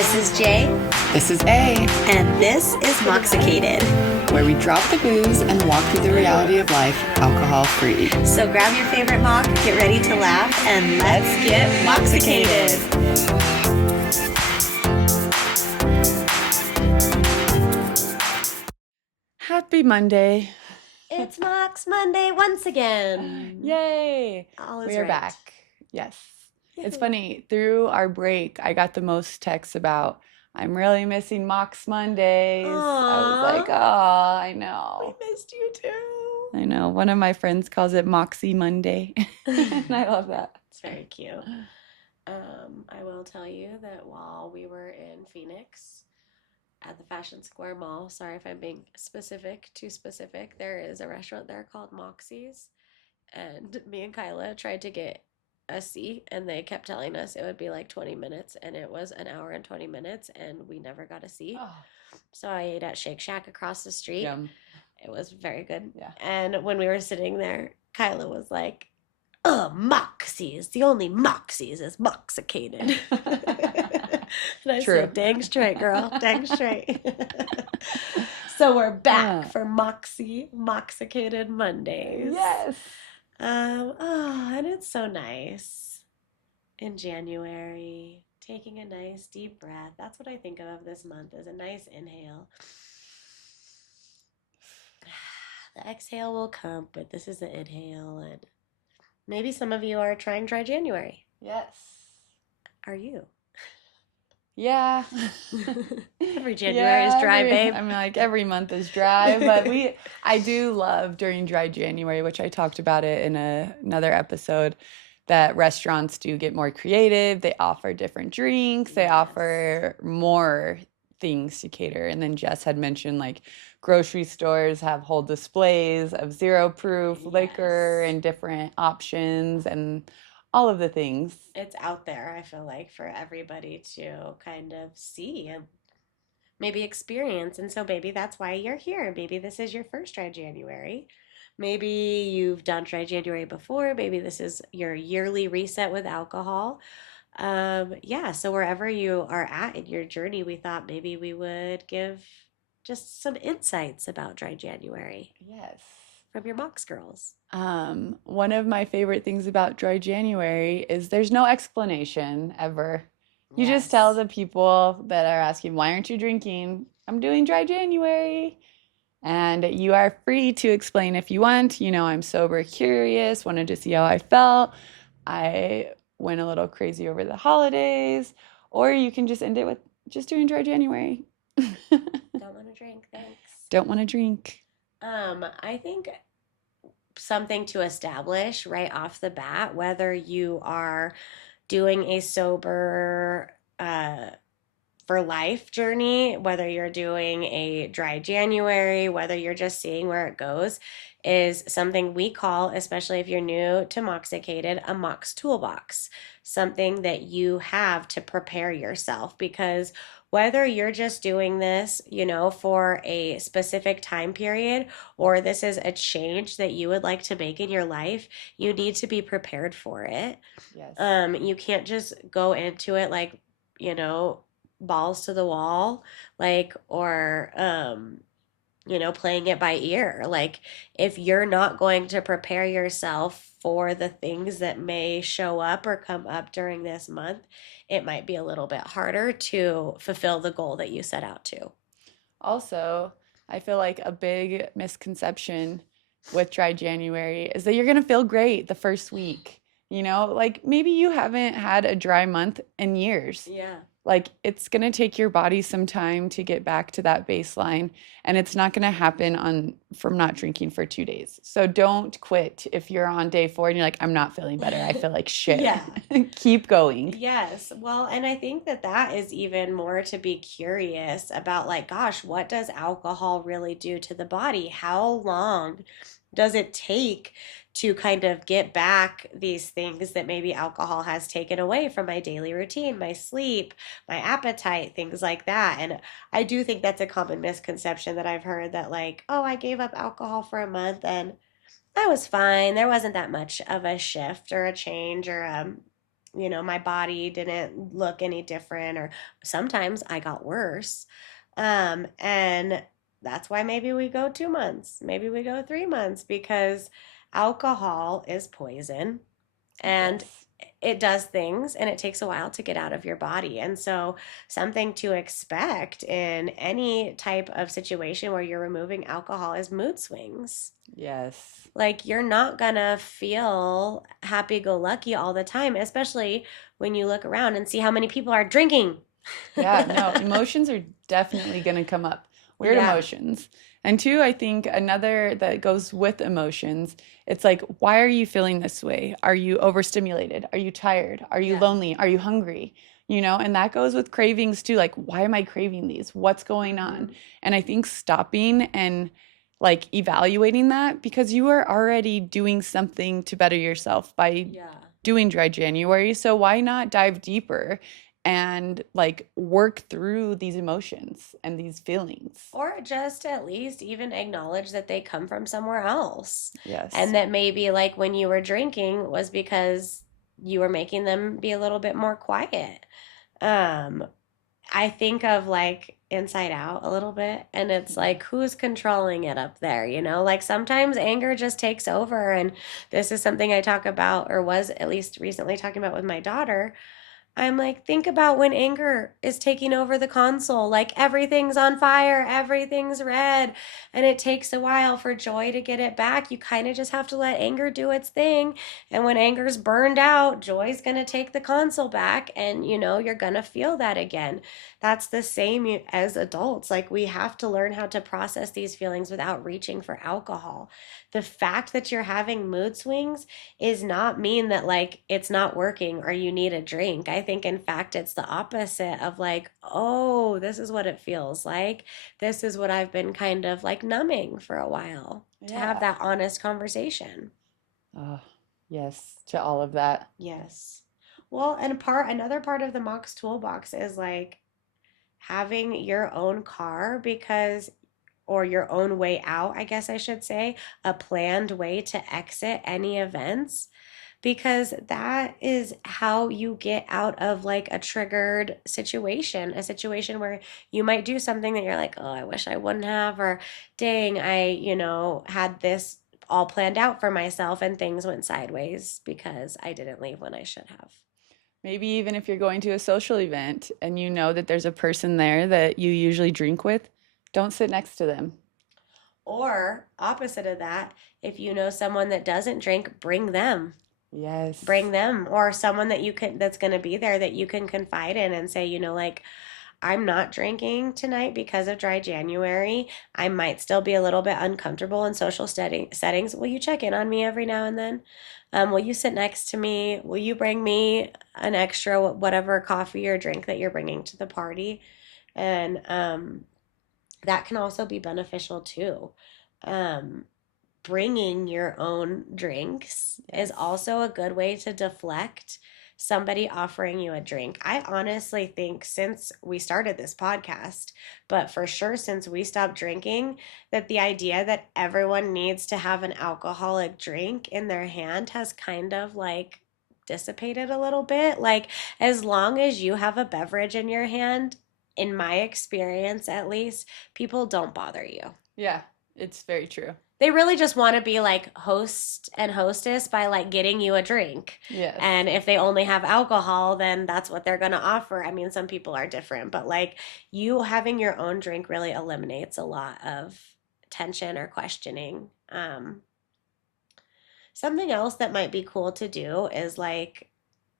This is Jay, This is A, and this is Moxicated. where we drop the booze and walk through the reality of life alcohol-free. So grab your favorite mock, get ready to laugh, and let's get Moxicated. Happy Monday. It's Mox Monday once again. Yay. All is We are right. back. Yes. It's Yay. funny, through our break, I got the most texts about, I'm really missing Mox Mondays. I was like, oh, I know. We missed you too. I know. One of my friends calls it Moxie Monday. And I love that. It's very cute. I will tell you that while we were in Phoenix at the Fashion Square Mall, sorry if I'm being too specific, there is a restaurant there called Moxie's, and me and Kyla tried to get a seat, and they kept telling us it would be like 20 minutes, and it was an hour and 20 minutes, and we never got a seat. Oh, So I ate at Shake Shack across the street. yum. It was very good. Yeah. And when we were sitting there, Kyla was like, Moxie's. The only Moxie's is Moxicated. And I True. said, dang straight, girl. Dang straight. So we're back for Moxicated Mondays. Yes. And it's so nice in January, taking a nice deep breath. That's what I think of this month, is a nice inhale. The exhale will come, but this is the inhale, and maybe some of you are trying dry January. Yes. Are you? Yeah. Every January is dry, babe. I mean, like every month is dry, but I do love during dry January, which I talked about it in another episode, that restaurants do get more creative. They offer different drinks. They offer more things to cater. And then Jess had mentioned like grocery stores have whole displays of zero proof liquor and different options and all of the things. It's out there, I feel like, for everybody to kind of see and maybe experience. And so maybe that's why you're here. Maybe this is your first dry January. Maybe you've done dry January before. Maybe this is your yearly reset with alcohol. So wherever you are at in your journey, we thought maybe we would give just some insights about dry January. Yes. From your Mox girls. One of my favorite things about dry January is there's no explanation ever. You just tell the people that are asking, why aren't you drinking? I'm doing dry January. And you are free to explain if you want. You know, I'm sober, curious, wanted to see how I felt. I went a little crazy over the holidays. Or you can just end it with just doing dry January. Don't want to drink, thanks. Don't want to drink. I think something to establish right off the bat, whether you are doing a sober for life journey, whether you're doing a dry January, whether you're just seeing where it goes, is something we call, especially if you're new to Moxicated, a Mox toolbox, something that you have to prepare yourself, because whether you're just doing this, for a specific time period, or this is a change that you would like to make in your life, you need to be prepared for it. Yes. You can't just go into it like, balls to the wall, or playing it by ear. Like, if you're not going to prepare yourself for the things that may show up or come up during this month, it might be a little bit harder to fulfill the goal that you set out to. Also, I feel like a big misconception with dry January is that you're going to feel great the first week. Like maybe you haven't had a dry month in years. Yeah. Like it's going to take your body some time to get back to that baseline, and it's not going to happen from not drinking for 2 days. So don't quit if you're on day 4 and you're like, I'm not feeling better. I feel like shit. Yeah. Keep going. Yes. Well, and I think that is even more to be curious about, like, gosh, what does alcohol really do to the body? How long does it take to kind of get back these things that maybe alcohol has taken away from my daily routine, my sleep, my appetite, things like that? And I do think that's a common misconception that I've heard, that like, oh, I gave up alcohol for a month and I was fine. There wasn't that much of a shift or a change or my body didn't look any different, or sometimes I got worse. And that's why maybe we go 2 months, maybe we go 3 months, because alcohol is poison, and Yes. it does things and it takes a while to get out of your body. And so, something to expect in any type of situation where you're removing alcohol is mood swings. Yes. Like, you're not gonna feel happy go lucky all the time, especially when you look around and see how many people are drinking. Yeah, no, emotions are definitely going to come up. Weird Yeah. emotions. And two, I think another that goes with emotions, it's like, why are you feeling this way? Are you overstimulated? Are you tired? Are you Yeah. lonely? Are you hungry? And that goes with cravings too. Like, why am I craving these? What's going on? Hmm. And I think stopping and like evaluating that, because you are already doing something to better yourself by Yeah. doing dry January. So why not dive deeper and like work through these emotions and these feelings? Or just at least even acknowledge that they come from somewhere else. Yes. And that maybe, like, when you were drinking was because you were making them be a little bit more quiet. Um, I think of like Inside Out a little bit, and it's Yeah. like, who's controlling it up there? Like, sometimes anger just takes over. And this is something I talk about, or was at least recently talking about with my daughter. I'm like, think about when anger is taking over the console. Like, everything's on fire, everything's red, and it takes a while for joy to get it back. You kind of just have to let anger do its thing. And when anger's burned out, joy's going to take the console back, and you're going to feel that again. That's the same as adults. Like, we have to learn how to process these feelings without reaching for alcohol. The fact that you're having mood swings is not mean that, like, it's not working or you need a drink. I think in fact it's the opposite of, like, oh, this is what it feels like. This is what I've been kind of like numbing for a while, to have Yeah. that honest conversation. Oh, yes, to all of that. Yes. Well, and another part of the Mox toolbox is like having your own car, because or your own way out, I guess I should say, a planned way to exit any events, because that is how you get out of like a triggered situation, a situation where you might do something that you're like, oh, I wish I wouldn't have, or dang, I, had this all planned out for myself and things went sideways because I didn't leave when I should have. Maybe even if you're going to a social event and you know that there's a person there that you usually drink with, don't sit next to them. Or opposite of that, if you know someone that doesn't drink, Yes. bring them, or someone that you can that's going to be there that you can confide in and say, like, I'm not drinking tonight because of dry January. I might still be a little bit uncomfortable in social settings. Will you check in on me every now and then? Will you sit next to me? Will you bring me an extra whatever coffee or drink that you're bringing to the party? And that can also be beneficial too. Um, Bringing your own drinks is Yes. also a good way to deflect somebody offering you a drink. I honestly think since we started this podcast, but for sure since we stopped drinking, that the idea that everyone needs to have an alcoholic drink in their hand has kind of like dissipated a little bit. Like, as long as you have a beverage in your hand, in my experience at least, people don't bother you. Yeah, it's very true. They really just want to be like host and hostess by like getting you a drink. Yes. And if they only have alcohol, then that's what they're going to offer. I mean, some people are different, but like, you having your own drink really eliminates a lot of tension or questioning. Something else that might be cool to do is like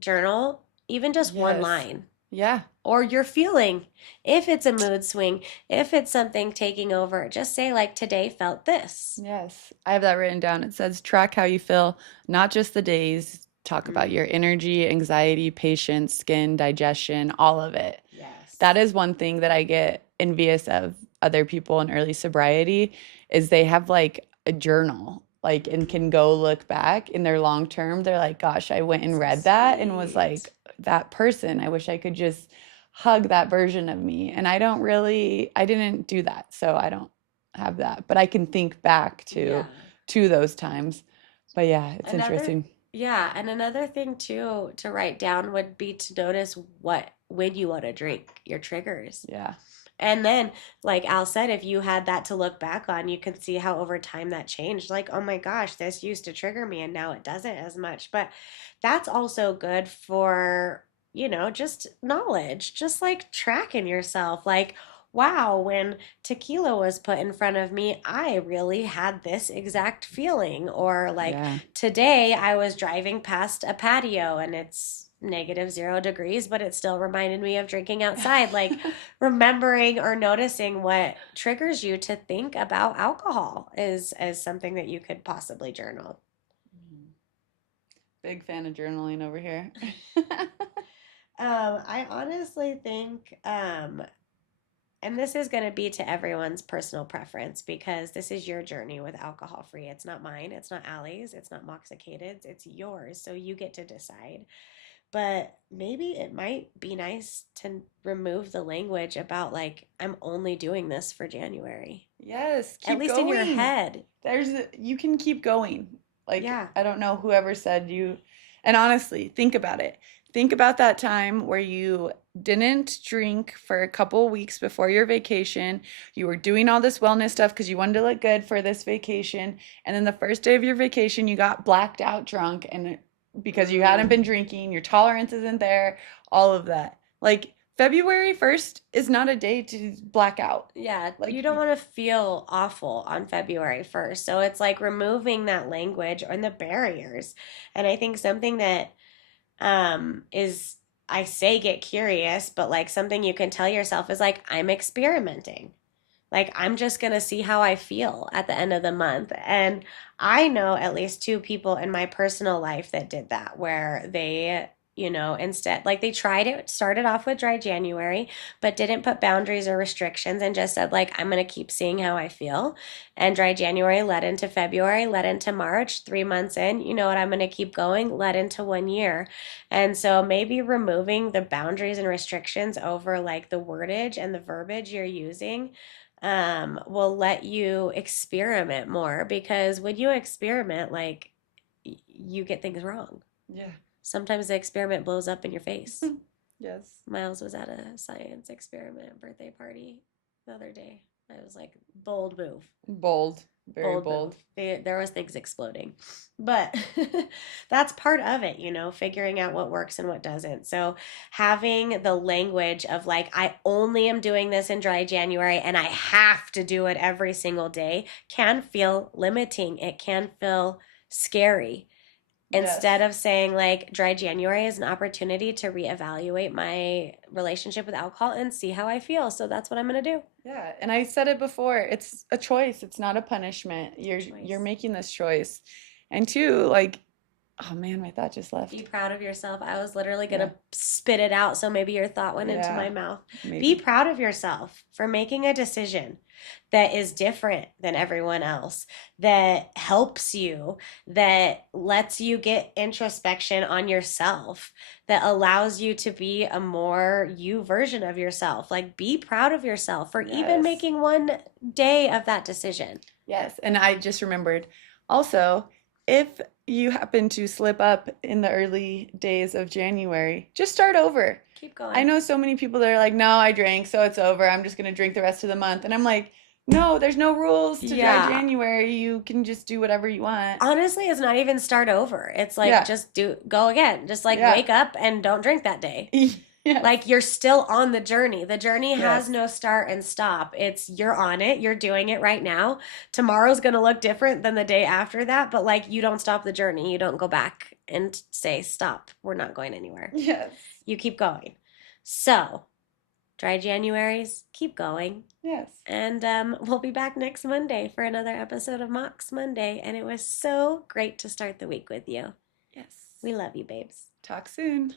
journal, even just one Yes. line, Yeah. or your feeling. If it's a mood swing, if it's something taking over, just say, like, today felt this. Yes. I have that written down. It says track how you feel, not just the days. Talk about your Mm, energy, anxiety, patience, skin, digestion, all of it. That yes. is one thing that I get envious of other people in early sobriety is they have like a journal, like and Mm, can go look back in their long term. They're like, gosh, I went and so read that and was sweet. like, that person, I wish I could just hug that version of me. And I didn't do that. So I don't have that, but I can think back Yeah. to those times. But yeah, it's Another interesting. Yeah, and another thing too to write down would be to notice when you want to drink, your triggers. Yeah. And then, like Al said, if you had that to look back on, you can see how over time that changed. Like, oh my gosh, this used to trigger me and now it doesn't as much. But that's also good for, just knowledge, just like tracking yourself. Like, wow, when tequila was put in front of me, I really had this exact feeling. Or like Yeah. today, I was driving past a patio and it's -0 degrees, but it still reminded me of drinking outside. Like, remembering or noticing what triggers you to think about alcohol is something that you could possibly journal. Big fan of journaling over here. I honestly think, and this is going to be to everyone's personal preference because this is your journey with alcohol free. It's not mine. It's not Allie's. It's not Moxicated's. It's yours. So you get to decide. But maybe it might be nice to remove the language about, like, I'm only doing this for January. Yes, At keep least in your going. head. You can keep going. Like, Yeah. I don't know whoever said you, and honestly, think about it. Think about that time where you didn't drink for a couple weeks before your vacation. You were doing all this wellness stuff because you wanted to look good for this vacation. And then the first day of your vacation, you got blacked out drunk and because you hadn't been drinking, your tolerance isn't there, all of that. Like, February 1st is not a day to black out. Yeah, Like, you don't want to feel awful on February 1st. So it's like removing that language and the barriers. And I think something that is, I say get curious, but like something you can tell yourself is like, I'm experimenting. Like, I'm just going to see how I feel at the end of the month. And I know at least two people in my personal life that did that, where they, instead, like they tried it, started off with dry January, but didn't put boundaries or restrictions and just said, like, I'm going to keep seeing how I feel. And dry January led into February, led into March, 3 months in, you know what, I'm going to keep going, led into 1 year. And so maybe removing the boundaries and restrictions over like the wordage and the verbiage you're using will let you experiment more, because when you experiment, like, you get things wrong. yeah. Sometimes the experiment blows up in your face. Yes. Miles was at a science experiment birthday party the other day. I was like, bold move. Bold. Very Bold bold. move. There was things exploding, but that's part of it, figuring out what works and what doesn't. So having the language of like, I only am doing this in dry January and I have to do it every single day can feel limiting. It can feel scary. Yes. Instead of saying like dry January is an opportunity to reevaluate my relationship with alcohol and see how I feel. So that's what I'm going to do. Yeah, and I said it before, it's a choice, it's not a punishment. You're Choice. making this choice. And two, like, oh man, my thought just Be left. proud of yourself. I was literally going Yeah. to spit it out, so maybe your thought went into Yeah, my mouth. Be maybe. proud of yourself for making a decision that is different than everyone else, that helps you, that lets you get introspection on yourself, that allows you to be a more you version of yourself. Like, be proud of yourself for even Yes. making one day of that decision. Yes, and I just remembered also, if you happen to slip up in the early days of January, just start over. Keep I going. know so many people that are like, no, I drank, so it's over. I'm just gonna drink the rest of the month. And I'm like, no, there's no rules to dry Yeah. January. You can just do whatever you want. Honestly, it's not even start over. It's like, Yeah, just go again. Just like yeah. wake up and don't drink that day. Yes, Like, you're still on the journey. The journey has yes, no start and stop. It's, you're on it. You're doing it right now. Tomorrow's going to look different than the day after that, but like, you don't stop the journey. You don't go back and say stop. We're not going anywhere. yes, You keep going. So, dry Januaries, keep going. yes. And we'll be back next Monday for another episode of Mox Monday. And it was so great to start the week with you. Yes. We love you, babes. Talk soon.